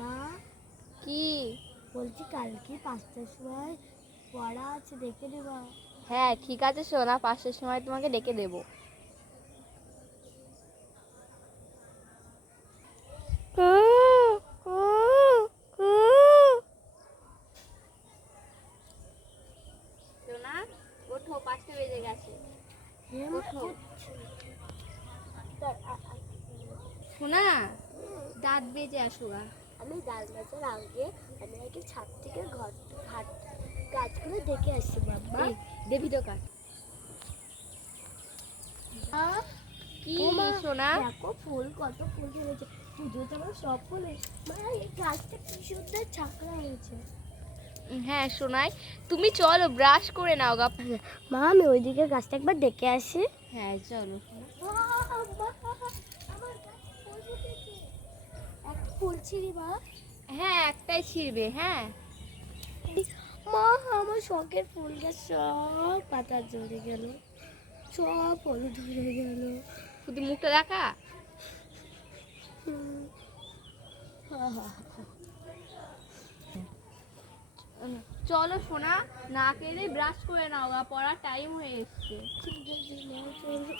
মা কি? বলছি কালকে 5টার সময় পড়া আছে, দেখে দেবা? হ্যাঁ ঠিক আছে সোনা, 5টার সময় তোমাকে ডেকে দেবো। সোনা ওঠো, 5টা বেজে গেছে। ওঠো সোনা, দাঁত বেজে আসো গা। আমি দাঁত মাজার আগে আমি আগে ছাদ থেকে গাছগুলো দেখে আসছি বাবা। দেবি তো কাজ। কি সোনা? দেখো ফুল, কত ফুল ধরেছে। পুজোতে আমার সব ফুল। মা এই গাছটা কি সুন্দর ছাকড়া হয়েছে। হ্যাঁ সোনাই, তুমি চলো ব্রাশ করে নাও গা। মা আমি ওইদিকে গাছটা একবার দেখে আসি। হ্যাঁ চলো। একটা ফুল ছিঁড়ি মা। হ্যাঁ একটাই ছিঁড়বে। হ্যাঁ মা আমার শখের ফুল গাছ সব পাতা ঝরে গেল, সব হলুদ হয়ে গেল। শুধু মুখটা দেখা। চলো সোনা, না কেলে ব্রাশ করে নাও গা, পড়ার টাইম হয়ে এসছে। ঠিক আছে মা, চলো।